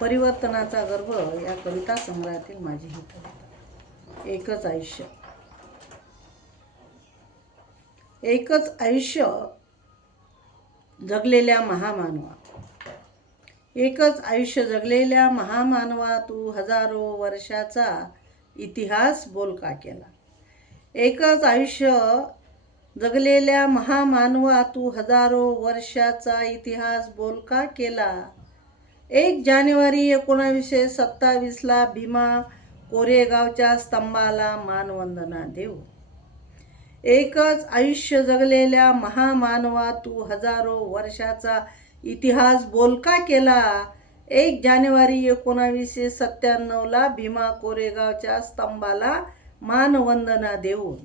परिवर्तनाचा गर्भ या कविता संग्रहातील माझी ही कविता. एकच आयुष्य. एकच आयुष्य जगलेल्या महामानवा. एकच आयुष्य जगलेल्या महामानवा तू हजारो वर्षाचा इतिहास बोल का केला? एकच आयुष्य जगलेल्या महामानवा तू हजारो वर्षाचा इतिहास बोल का केला? एक जानेवारी एकोणावीसशे सत्तावीसला भीमा कोरेगावच्या स्तंभाला मानवंदना देऊ. एकच आयुष्य जगलेल्या महामानवा तू हजारो वर्षाचा इतिहास बोलका केला? एक जानेवारी एकोणावीसशे सत्त्याण्णवला भीमा कोरेगावच्या स्तंभाला मानवंदना देऊन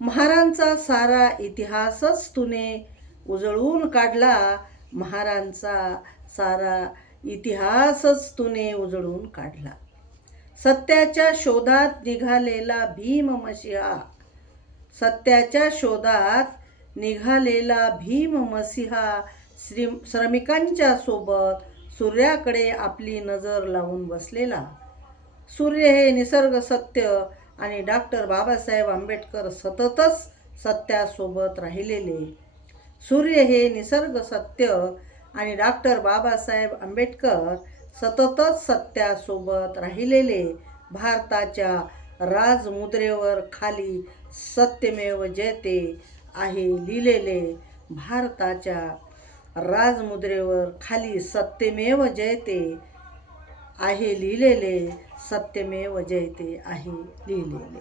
महारांचा सारा इतिहासच तुने उजळून काढला. महारांचा सारा इतिहासच तुने उजळून काढला. सत्याच्या शोधात निघालेला भीम मसिहा सत्याच्या शोधात निघालेला भीम मसिहा श्री श्रमिकांच्या सोबत सूर्याकडे आपली नजर लावून बसलेला. सूर्य हे निसर्ग सत्य आणि डॉक्टर बाबासाहेब आंबेडकर सततच सत्यासोबत राहिलेले. सूर्य हे निसर्ग सत्य आणि डॉक्टर बाबासाहेब आंबेडकर सततच सत्यासोबत राहिलेले भारताच्या राजमुद्रेवर खाली सत्यमेव जयते आहे लिहिलेले भारताच्या राजमुद्रेवर खाली सत्यमेव जयते आहे लिहिलेले सत्यमेव जयते आहे लिहिलेले.